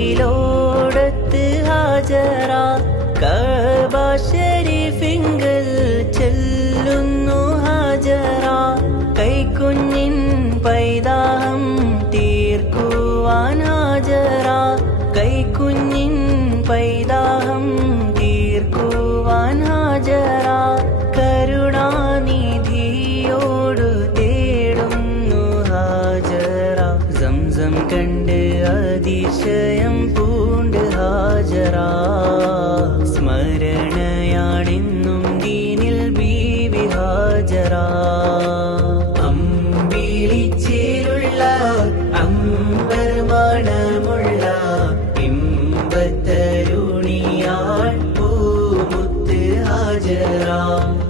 കനിമോനിസ്മായിലോടൊത്ത് ഹാജറ ചെല്ലുന്നു ഹാജറ കൈക്കുഞ്ഞിൻ പൈതാഹം പൈതാഹം തീർക്കുവാൻ ഹാജറ കരുണാനിധിയോടു തേടുന്നു ഹാജറ സംസം കണ്ട് അതിശയം പൂണ്ട് ഹാജറ സ്മരണയാണെന്നും ദീനിൽ ബീവി ഹാജറ അമ്പിളിച്ചേലുള്ള അമ്പല did it.